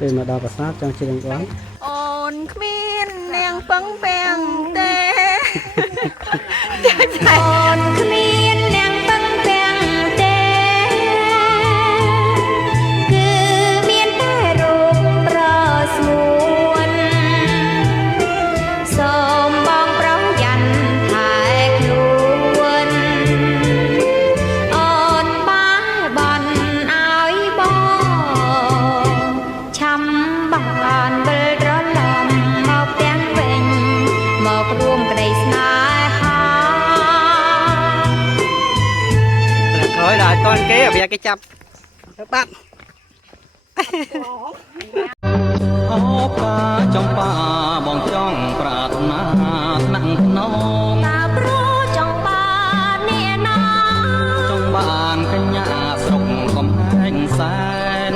ពេលមកដល់ប្រាសាទចង់ជិះនឹងបងអូនគ្មាននាងពឹងពាំងទេអូនគ្មាននាងពឹងពាំងទេគឺមានតែរូបប្រស្ងួនសូមបងប្រុងយ៉ាន់ថែខ្លួនអូនបានបន់ឲ្យបងឆាំបានវិលត្រឡំមកផ្ទះវិញមករួមក្តីស្នេហាក្រោយដល់អត់តន់គេអាគេចាប់បាត់អូបាចំបាបងចង់ប្រាថ្នាថ្នាក់ភ្នំតើព្រោះចង់បានអ្នកណាចង់បានកញ្ញាស្រុកកំហែងសែន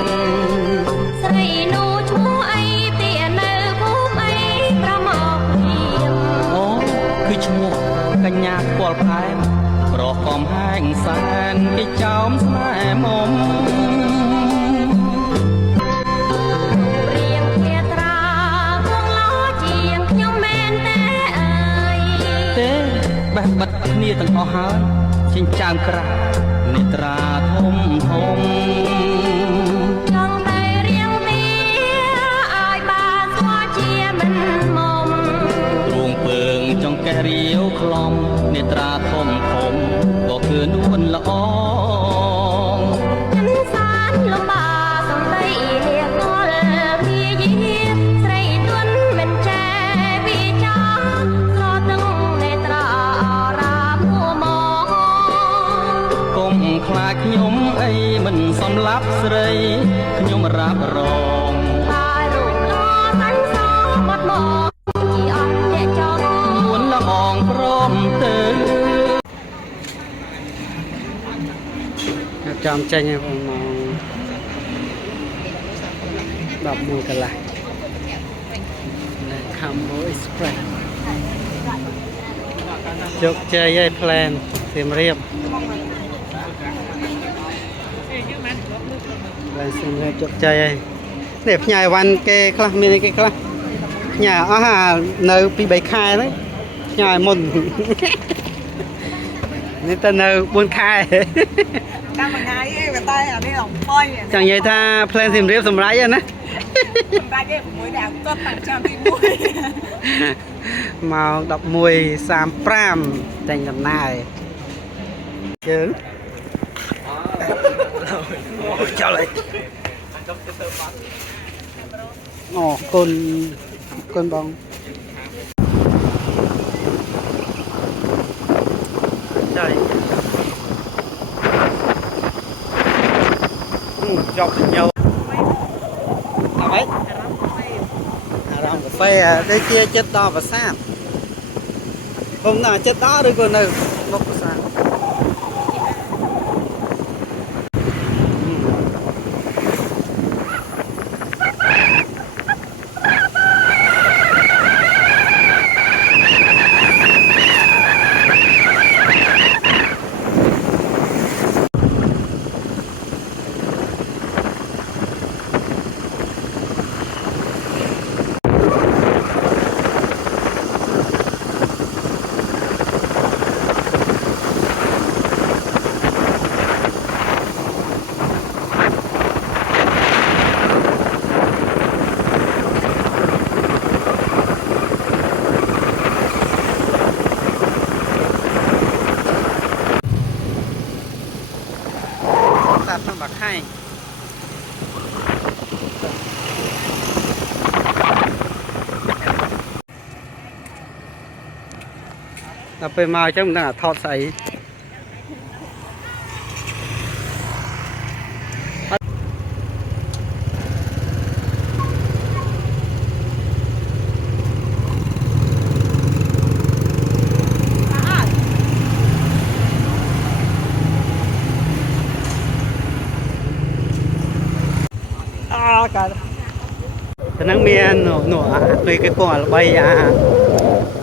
ស្រីនោះឈ្មោះអីទីនៅភូមិអីប្រមកព្រៀងអូគឺឈ្មោះកញ្ញាខ្ពាល់ផែនប្រកំហែងសែនគេចោមស្នេហ៍មុំបេះបិទគ្នាទាំងអស់ហើយចិញ្ចើមក្រាស់នេត្រាធំធំចង់តែរៀងមាឲ្យបានស្គាល់ជាមិនមុំទ្រូងពើងចង្កេះរាវខ្លំនេត្រាធំធំក៏គឺនួនល្អចិនសានលំបាសំដីលៀកងល់ពីយាស្រីទួនមិនចេះវិចាស្រទឹងនេត្រាគុំខ្លាចខ្ញុំអីមិនសំឡាប់ស្រីខ្ញុំរ៉ាប់រងហើយរូបល្អសាញ់សបាត់មកពីអស់អ្នកចង់នួនល្អងព្រមទៅចាំចេញឲ្យបងម៉ោង11កន្លះនៅ Cambo Express ជោគជ័យឲ្យ plan សៀមរាបឡើងសៀមរាបជោគជ័យហើយនេះផ្ញើវ៉ាន់គេខ្លះមានគេខ្លះផ្ញើអស់នៅពី3ខែហ្នឹងផ្ញើឲ្យមុននេះទៅនៅ4ខែតាមមួយថ្ងៃឯងតែអានេះអងផុយចង់និយាយថា plan សៀមរាបសម្រាប់ណាសម្រាប់ឯងមួយដែរអង្គត់តាំងចាំទី1ម៉ោង11:35តែងដំណើរជើងចោលហើយអូគុណបងចាចប់ញ៉ៅអត់ហីអារម្មណ៍កាហ្វេដូចជាចិត្តដល់ប្រាសាទខ្ញុំនៅចិត្តដល់ឬក៏នៅមុខប្រាសាទក្នុងបាក់ខែងដល់ពេលមកអញ្ចឹងមិនដឹងថាថតស្អីកើតហ្នឹងមាននោះពេលគេពងល្បី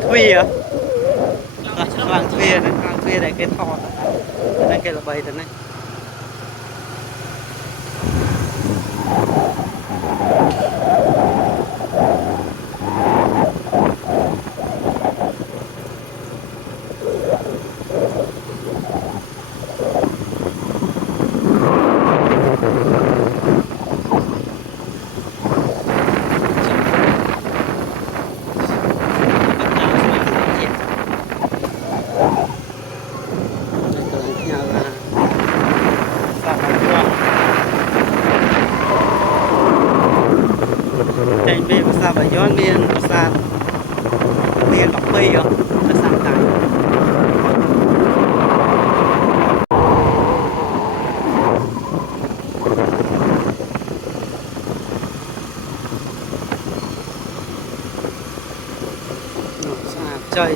ទ្វាខ្លាំងទ្វាហ្នឹងខ្លាំងទ្វាដែលគេថតហ្នឹងគេល្បីទៅហ្នឹង សាទបាយ័នមានប្រាសាទមាន12ប្រាសាទដែរស្អាតចៃ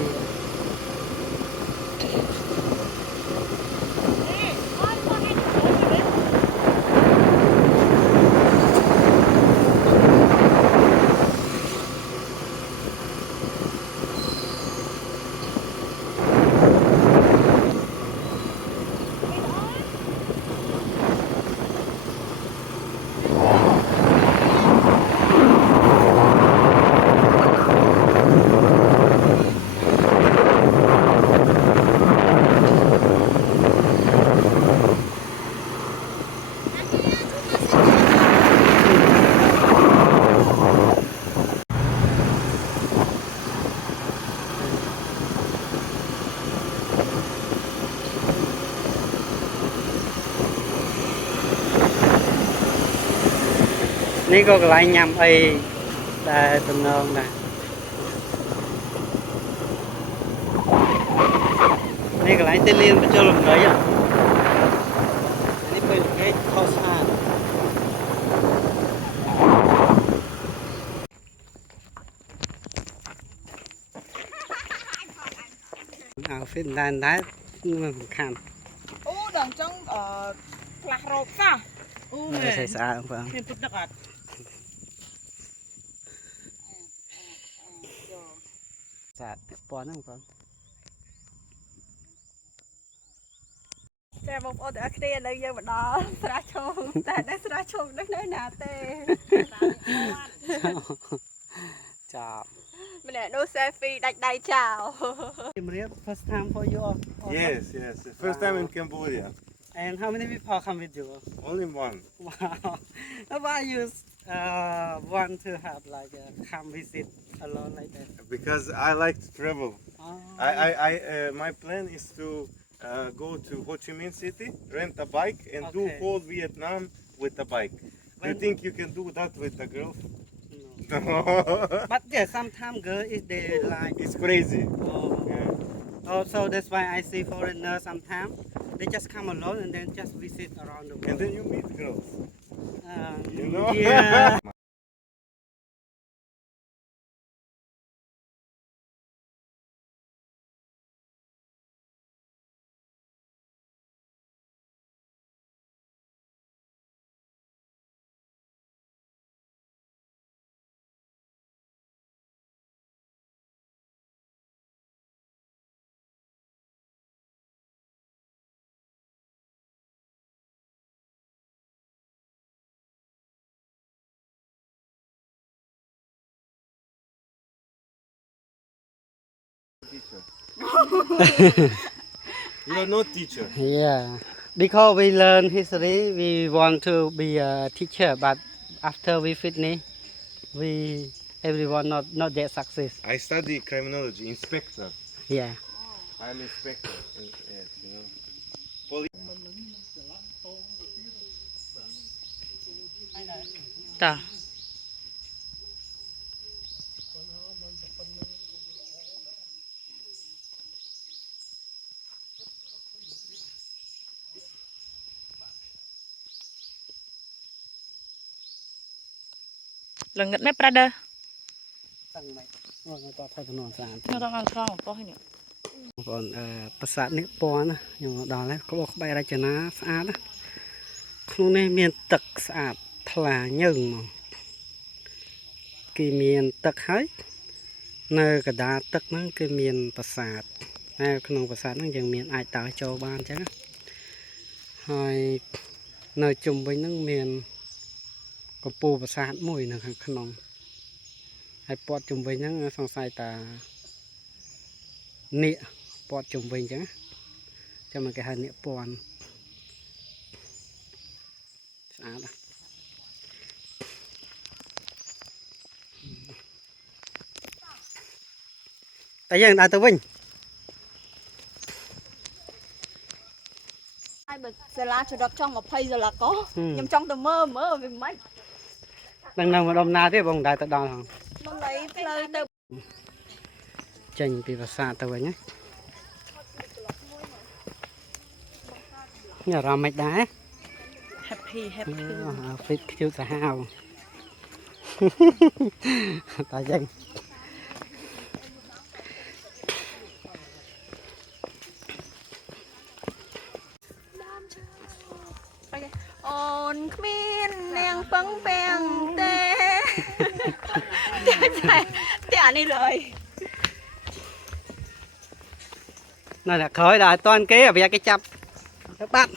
នេះក៏កន្លែងញ៉ាំអីដែលតំណងដែរនេះកន្លែងទៅលៀនបញ្ចុលលំដីនេះពេលល្ងាចខុសស្អាតoutfit ដែរមិនសំខាន់ អូដល់ចង់ខ្លះរោបសោះអូ តែស្អាតបង មានពុតដឹកអត់ ស្អាតប៉ុណ្ណឹងបង ចាបងប្អូនទាំងអស់គ្នាឥឡូវយើងមកដល់ស្រះឈូកតែនៅស្រះឈូកនេះនៅណាទេចាប់ ម្នាក់នោះ selfie ដាច់ដៃចោល ជំរាប first time for you all. Yes. First time in Cambodia. And how many people come with you? Only one. Wow. Why you want to have like come visit alone like that? Because I like to travel. Oh. My plan is to go to Ho Chi Minh City, rent a bike, and do Okay. whole Vietnam with a bike. Do you When- think you can do that with a girl? No. No. But yeah, sometimes girl is they like. It's crazy. Oh. Yeah. Oh, so that's why I see foreigners sometimes they just come alone and then just visit around the world. And then you meet girls. You know? Yeah. You are not teacher. Yeah, because we learn history, we want to be a teacher, but after we finish, we everyone not yet success. I study criminology, inspector. Yeah. I'm inspector. Yes, you know. Ta. Lần ngất mép ra đây. តាំងមកអូនតថៃតំណស្អាត Nó đang ăn xong một bó này. បងប្អូនប្រាសាទនេះពណ៌ណាខ្ញុំមកដល់ហើយក្បោះក្បែររចនាស្អាតណាក្នុងនេះមានទឹកស្អាតថ្លាញើងហ្មងគេមានទឹកហើយនៅកណ្ដាលទឹកហ្នឹងគឺមានប្រាសាទហើយក្នុងប្រាសាទហ្នឹងយើងមានអាចដើរចូលបានអញ្ចឹងណាហើយនៅជុំវិញហ្នឹងមានកំពូលប្រាសាទមួយនៅខាងក្នុងហើយព័ទ្ធជុំវិញហ្នឹងសង្ស័យតានាគព័ទ្ធជុំវិញអញ្ចឹងចាំមកគេហៅនាគពណ៌ស្អាតណាស់តែយើងដើរទៅវិញ Ai mà xe lá cho đập trong mà phay giờ là có. Nhưng trong tờ mơ mơ về mấy. នឹងនៅម្ដុំណាទេបងដើរទៅដល់ហ្នឹង Nó លើទៅ ចេញពីប្រាសាទទៅវិញណាញ៉ាំអារម្មណ៍មិនដែរ happy ហ្វីតខ្ជិលសាហាវតែយ៉ាង អូនគ្មាននាងពឹងពាំងទេតែអានេះលើយ นั่นแหละเคยได้ตอนเก๊ไปอยากจะจับบัด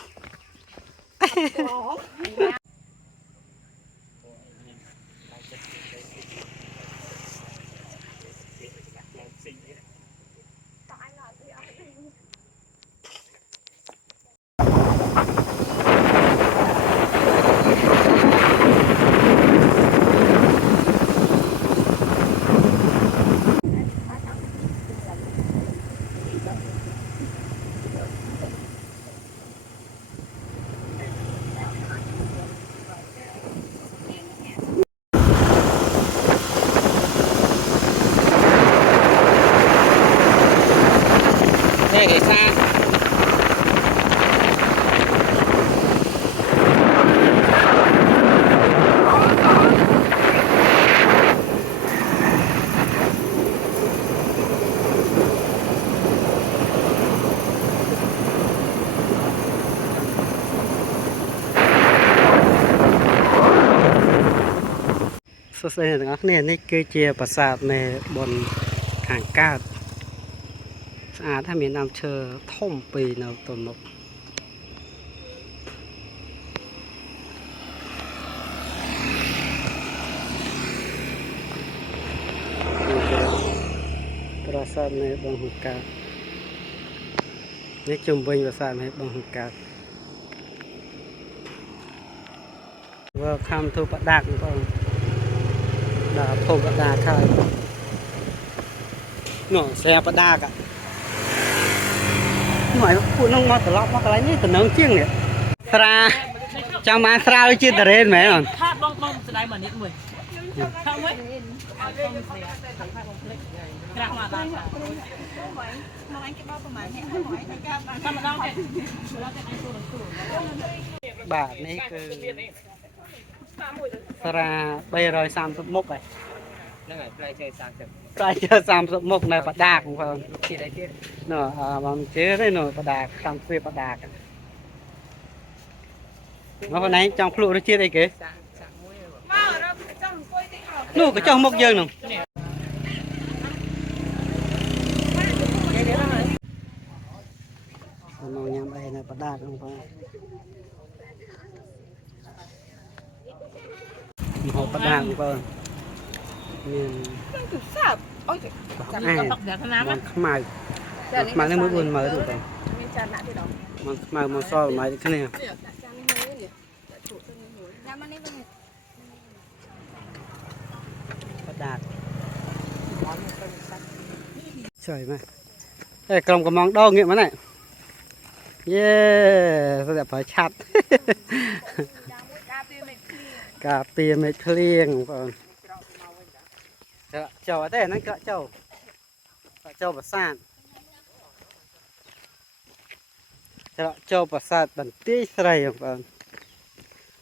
Thế xa. សួស្តីអ្នកទាំងអស់គ្នានេះគឺជាប្រាសាទនៃបនខាងកើតស្អាតហើយមានដើមឈើធំពីរនៅទល់មុខប្រាសាទនៃបងហង្កើតនេះជុំវិញប្រាសាទនៃបងហង្កើត Welcome to Padak បង đã phô cả đà khai nó xe bắt đà cả ngoài phụ nông mà từ lóc mà cái này từ nướng chiên này ra chào má ra đi chia từ lên mẹ rồi bông từ đây mà nít mười không ấy bà này cứ ra bây rồi xăm sụp mốc này phải chơi xăm sụp mốc này bắt đạc không phải nó bằng chế đấy nó bắt đạc xăm phê bắt đạc nó còn này trong lụa nó chia đây kìa lụa cái trong mốc dương nè nó nhắm đây này bắt đạc không phải hộp bắt đạc không phải miền mày mày lên mới buồn mới được không mày màu so mày cái này bắt đạc trời mày đây cầm cái món đo nghiệm cái này yeah sao đẹp phải chặt cà phê mệt liêng còn chầu ở đây nó cỡ chầu bát sạn chầu bát sạn bản tê sài còn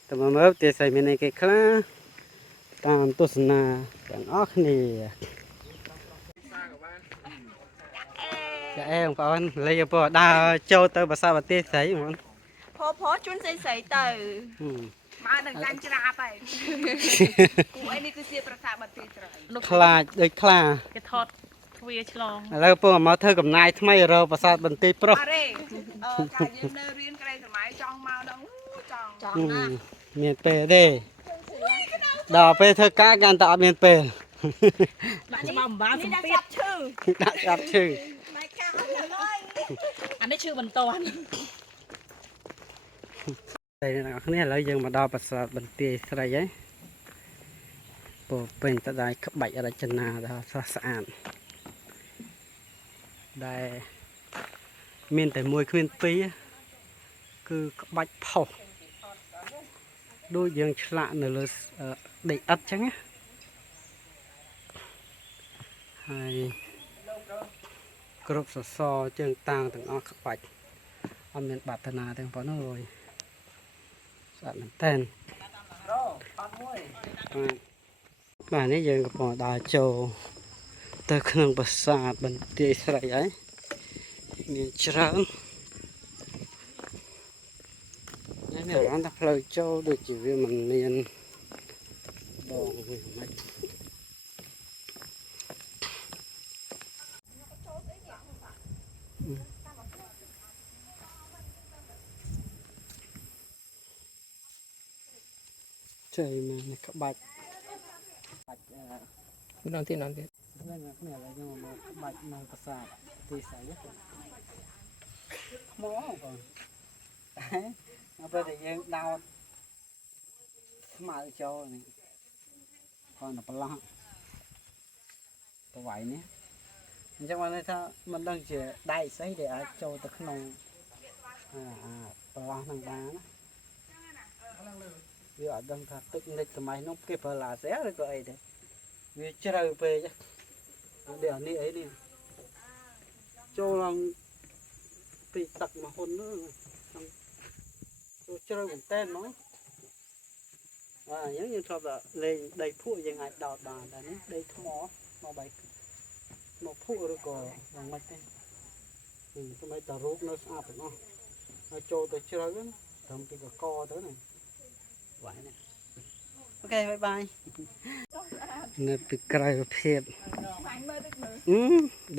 tụi mình mới tê sài bên này cái khác tam tu sna bản óc này em con lấy bộ đa châu tới bát sạn bản tê sài không phó chun xây từ mà đừng canh chả phải cụ ấy đi cứ xiaประสาทบัดตีtrời ខ្លាចដូចខ្លា cái thọt thuê chlong ឥឡូវពងមកធ្វើកំណាយថ្មីរកប្រាសាទបន្ទាយប្រុស អរេកាលយើងនៅរៀនក្រែងសម័យចង់មកដល់ចង់ណា មានពេលទេដល់ពេលធ្វើការកាន់តែអត់មានពេល ដាក់ច្បាប់បានសំពីត ឈឺ ដាក់ស្ដាប់ឈឺ មិនខាអត់ឡើយ អានេះឈឺបន្ត តែអ្នកនរគ្នាឥឡូវយើងមកដល់ប្រាសាទបន្ទាយស្រីហើយពោពេញទៅដោយក្បាច់រចនាដ៏ស្រស់ស្អាតដែលមានតែមួយគ្មានពីរគឺក្បាច់ផុសដូចយើងឆ្លាក់នៅលើដីឥដ្ឋចឹងណា ហើយគ្រប់សសរជើងតាំងទាំងអស់ក្បាច់អត់មានបាត់ណាទាំងប៉ុណ្ណោះហើយស្អាតមែនតើបាទនេះយើងកំពុងដើរចូលទៅក្នុងប្រាសាទបន្ទាយស្រីហើយមានច្រើននេះអានតែផ្លូវចូលដូចជាវាមិនមានដងវាមិនជ័យមកនេះក្បាច់នន់ទៀតនេះគ្នាឡើយខ្ញុំមកក្បាច់នៅប្រាសាទទីស្អីហ្នឹងមកបងតែពេលដែលយើងដោតស្មៅចូលនេះគាត់ទៅប្រឡោះប្រវាយនេះអញ្ចឹងបានថាមិនដឹងជាដៃស្អីដែលអាចចូលទៅក្នុងប្រឡោះហ្នឹងបានណាវាអត់ដឹងថាទឹកនិចសម័យនោះគេប្រើឡាសែឬក៏អីទេវាជ្រៅពេកនេះអានេះអីនេះចូលឡើងពីទឹកមកហ៊ុននោះចូលជ្រៅមែនតើហ្មងអញ្ចឹងយើងធ្លាប់តែលេងដីភក់យើងអាចដោតបានតែនេះដីថ្មមកបែកមកភក់ឬក៏យ៉ាងម៉េចទេស្បែកតារូបនៅស្អាតទាំងអស់ហើយចូលទៅជ្រៅហ្នឹងត្រឹមពីកកទៅណាបាយនេះអូខេបាយបាយនៅពីក្រៅភាព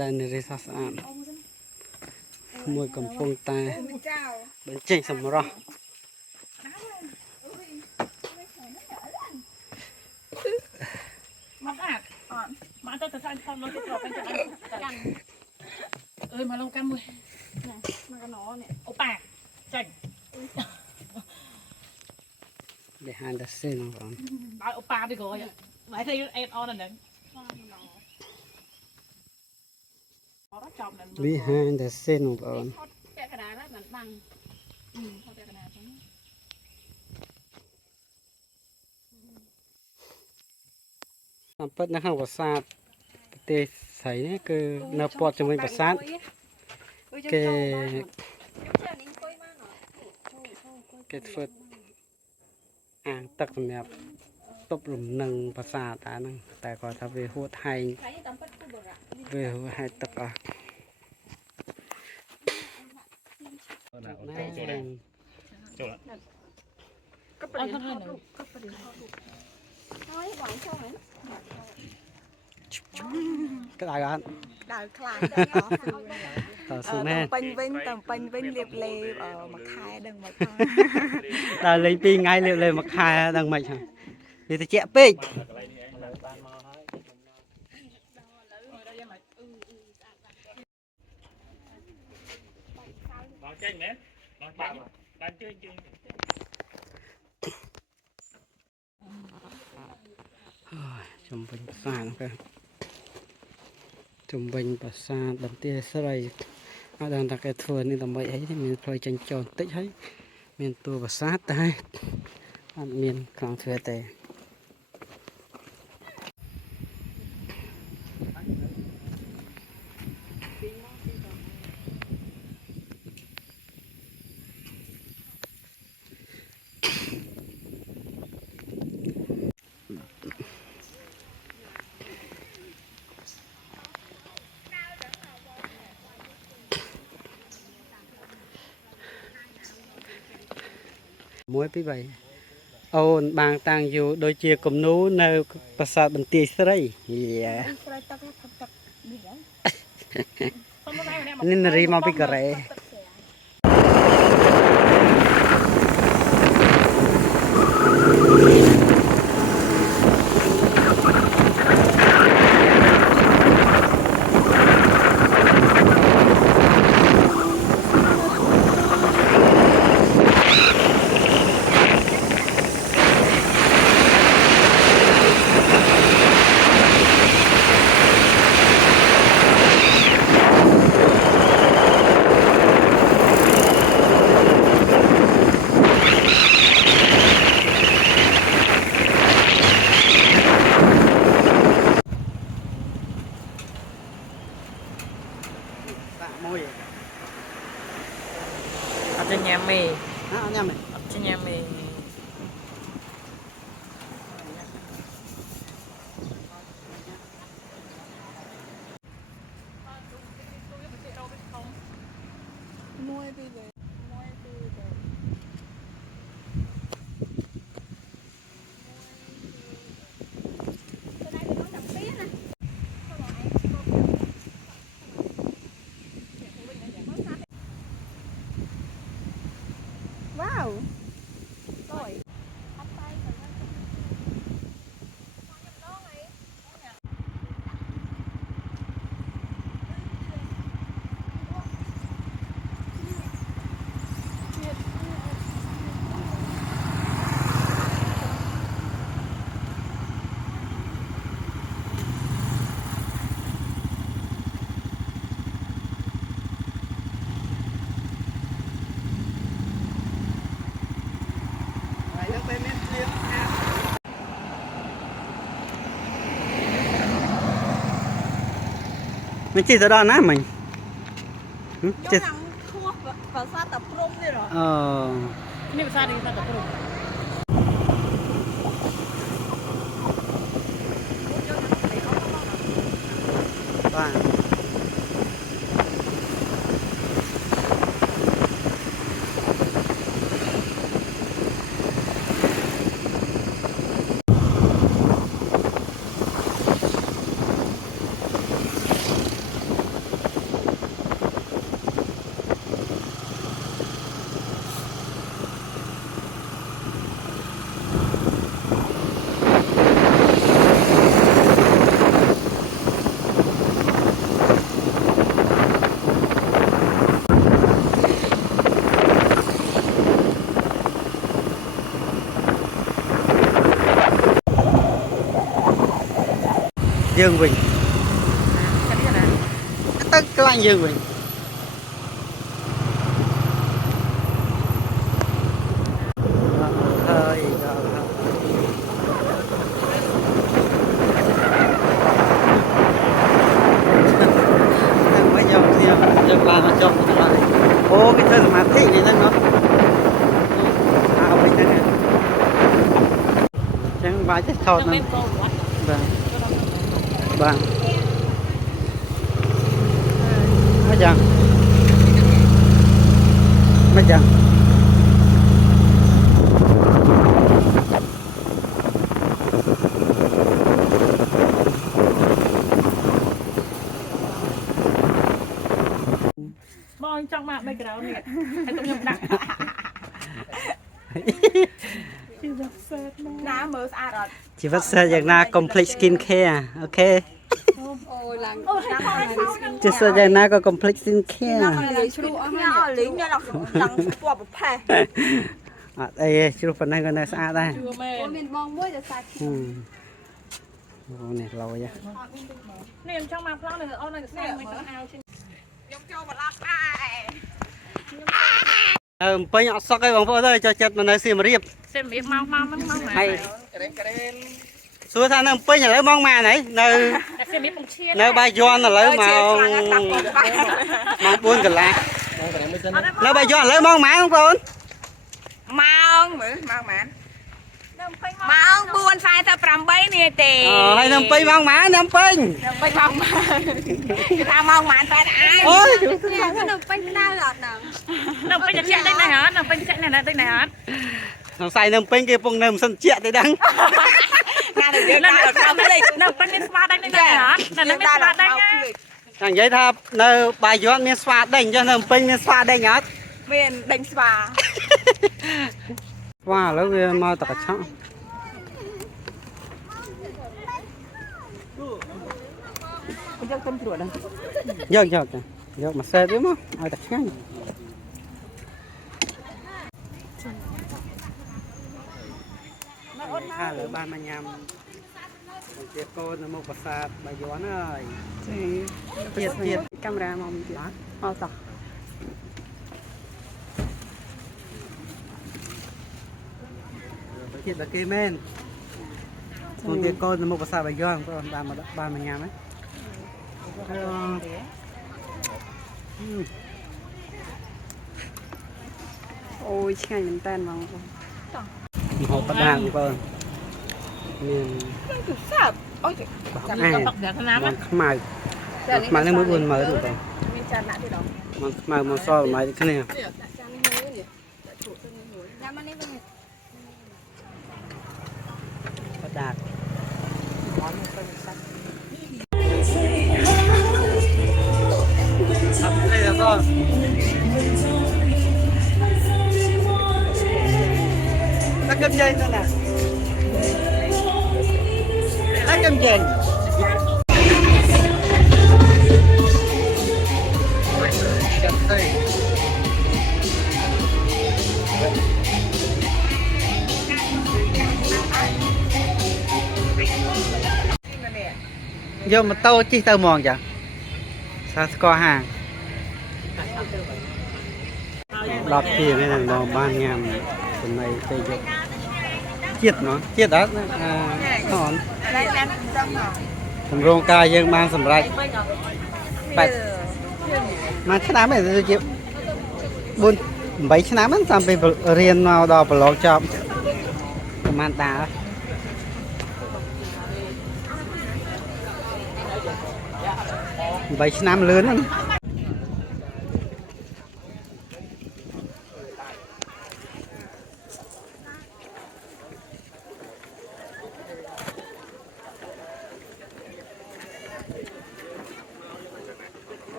ដែលនៅរិះស្អាតមួយកំពុងតែបញ្ចេញសម្រស់មកអាមកទៅទៅសាញ់ផងមកទៅប្រកទៅកាន់អើយមកលងកាន់មួយមកកណោនេះអូប៉ាចាញ់ behind the scene បង បើអូប៉ាទៅក្រោយមកthấy add on ហ្នឹងអត់ចប់នឹង behind the scene បង ពាក់កណ្ដាលហ្នឹងបានបាំងថតពាក់កណ្ដាលចឹងតាមពិតនៅក្នុងប្រាសាទប្រទេសស្រីនេះគឺនៅព័ទ្ធជាមួយប្រាសាទគេធ្វើអាងទឹកសម្រាប់ទប់លំនឹងប្រាសាទអាហ្នឹងតែគាត់ថាវាហួតហែងវាហួតហែងទឹកអស់ចូលក៏ប្រហែលក៏ប្រហែលហើយបងចូលហ្នឹងក្តៅអត់ ដើរខ្លាំង តើស៊ូមែន ពេញវិញលៀបលេមួយខែដឹងមិនផង ដល់លេង2ថ្ងៃលៀបលេង1ខែដឹងមិនហ៎វាត្រជាក់ពេក ចេញមែនបានជើញជំវិញប្រាសាទហ្នឹងជំវិញប្រាសាទបន្ទាយស្រីអត់ដឹងថាគេធ្វើនេះដើម្បីអីទេមានផ្លូវចេញចូលបន្តិចហើយមានតួប្រាសាទតែអត់មានក្នុងទ្វារទេ 1 2 3អូនបាងតាំងយូរដូចជាគំនូនៅប្រាសាទបន្ទាយស្រីនេះនារីមកពីកូរ៉េ អ មេ អត់ញ៉ាំទេ អត់ញ៉ាំមេ mình chỉ tới đó nè mình chỉ vào xa tập rung đi rồi នេះភាសានេះថាតព្រំ បាទ Dương Bình tất cả anh Dương Bình hơi mấy dòng thì dân ba nó trong ô cái thơ mà thị này nó bình này chẳng ba chết thọt nữa vâng mấy chàng mấy chàngបងចង់មកបែកក្រៅនេះហើយទុកខ្ញុំដាក់ ná mơ xa rồi chỉ vật xe dạng na complete skin care ok chỉ sợ dạng na có complete skin care lý nha là đằng qua một phe đây chú phần này còn này xa đây ជួមែន mình mong mới được sạch này lâu vậy នេះខ្ញុំចង់មកផ្លោះនៅអូននៅស្អាតមិនចង់អាវជិះ nhông cho mà lắc ai bây giờ sắp cái bằng phô thôi cho chật mà nơi xìm riệp សិមរៀបមកហ្នឹង hay xua tha nó bây giờ lấy mong mà này nơi សិមរៀបបង្ឈៀន nơi ba giòn là lấy màu mong buôn cả lá nơi ba giòn lấy mong má không con mau mử mau mà mau buôn sai ta pram bay nè tề hay nằm pin mong má nằm pin bay mong mà ta mong mà ta ai ôi cái nằm pin đau lọt nè នៅពេញតែចាក់đây này hả នៅពេញចាក់នេះđây này hả nó xài nằm pin kia phong nằm sân chẹt thì đắng nghe được việc nào không đi នៅពេញមានស្វាđây này hả នៅមានស្វាđây thằng giấy tha nơi ba giòn miếng xoa đành cho nằm pin miếng xoa đành nhát miền đánh xòa wow lúc kia mau tập chọn cho con chuột đây dọc mà xe biết không ai tập ngay ha lỡ ba mà nhầm chị cô nó một bát bà gió ơi thiệt camera mong chị mau tập thiệt là cây men còn chị cô nó một bát bà gió có ba mà nhầm ấy ôi ngày mình tên mà หอบกระด้างเปิ้ลนี่ sạp ôi บอก จับ ไอ้ จับเดี๋ยวน้ำ มั นะ นขมายมันในมือบุญมาดูไป mình chặt lại thì đó มันขมายมันซ้อนมาที่นี่ chặt cho nó muối nhỉ chặt chủ cho nó muối ra mà đi bên กระดาษทำได้แล้วก็แล้วกำเย็นนั่นน่ะแล้วกำเย็นจับได้ vô mà tao chỉ tao mòn chẳng sao có hàng đọt thì này là bò ban nhàm hôm nay tây dục chiết đó ngon đây đang trong hả thằng rong ca dương ban sầm rạch bạch mà cái đám này tôi chịu buôn bảy cái đám làm về riêng nào đó phải lo cho man ta bảy năm lớn lắm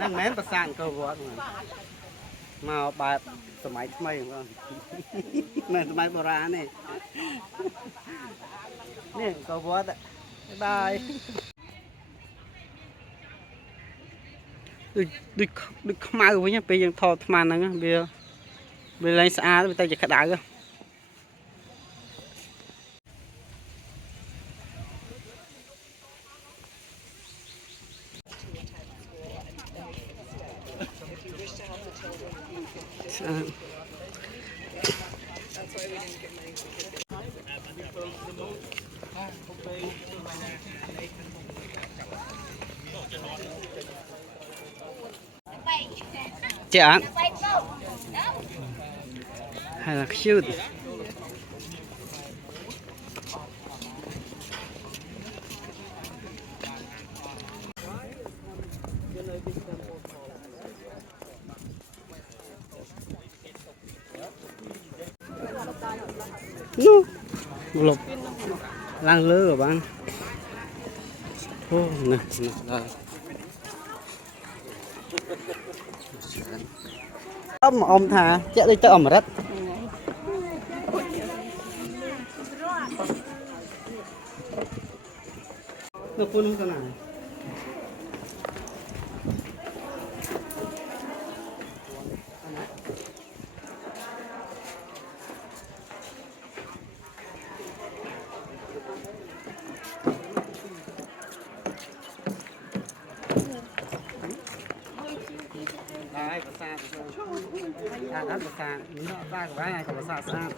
นั่งแม้นประสานก็วัดมาบาดสมัยทำไมของเรานั่นสมัยโบราณนี่นี่ก็วัดอ่ะบายดูขมาอยู่เนี่ยไปยังทอทมันนั่งเบียร์เบียร์ไรสะอาดไปแต่จะขดาก็chị ăn hay là shoot no lục lang lơ rồi bạn ô nè đây ông thà chạy đi tới ông rất nó phun cái này đây có xa xa rất là xa nó ra của cái này có xa xa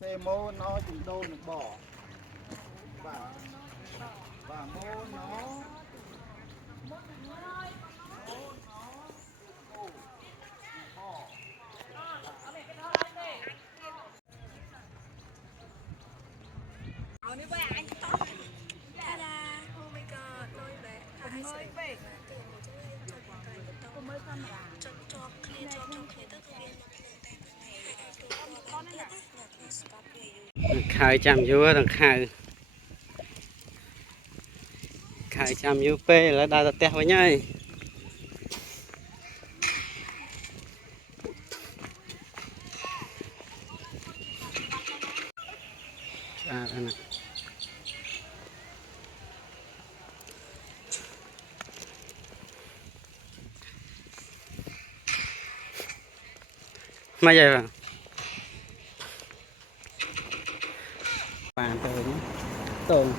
xe mô nó chừng đô được bỏ và mô nó khai chăm vua thằng khai chăm vua pe là đa tẹt với nhai mà vậy à bàn tới tường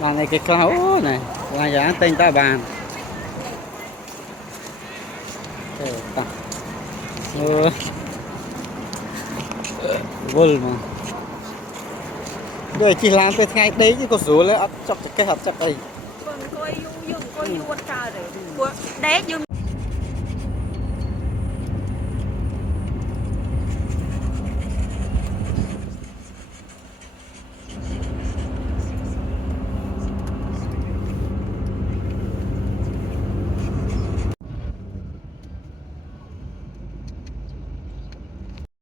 bàn này cái clau này là giá tên ta bàn vul mà đôi chỉ làm tới ngày đấy chứ có rủ lấy ấp chọc cái hộp chọc đây Vâng, coi dung coi yuan cao rồi. Đế dung